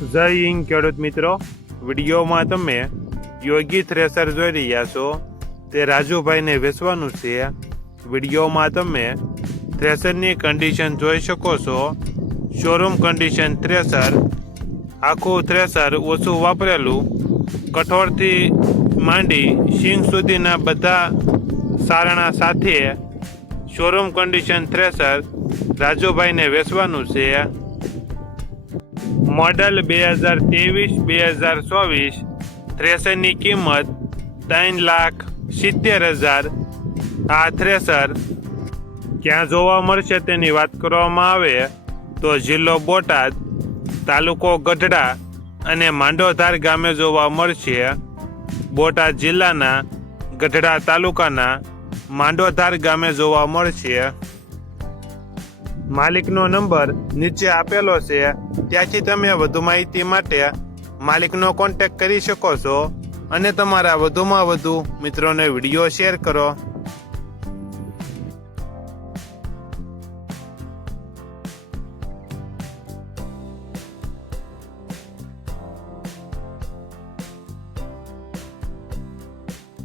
જય હિન્દ ખેડૂત મિત્રો, વિડીયોમાં તમે યોગી થ્રેસર જોઈ રહ્યા છો તે રાજુભાઈને વેચવાનું છે. વિડીયોમાં તમે થ્રેસરની કન્ડિશન જોઈ શકો છો. શોરૂમ કન્ડિશન થ્રેસર, આખું થ્રેસર ઓછું વાપરેલું, કઠોળથી માંડી સિંગ સુધીના બધા સારણા સાથે શોરૂમ કન્ડિશન થ્રેસર રાજુભાઈને વેચવાનું છે. મોડલ 2023-2024, થ્રેસરની કિંમત 3,70,000. આ થ્રેસર ક્યાં જોવા મળશે તેની વાત કરવામાં આવે તો જિલ્લો બોટાદ, તાલુકો ગઢડા અને માંડોધાર ગામે જોવા મળશે. બોટાદ જિલ્લાના ગઢડા તાલુકાના માંડોધાર ગામે જોવા મળશે. માલિકનો નંબર નીચે આપેલો છે, ત્યાંથી તમે વધુ માહિતી માટે માલિકનો કોન્ટેક્ટ કરી શકો છો અને તમારા વધુમાં વધુ મિત્રોને વિડીયો શેર કરો.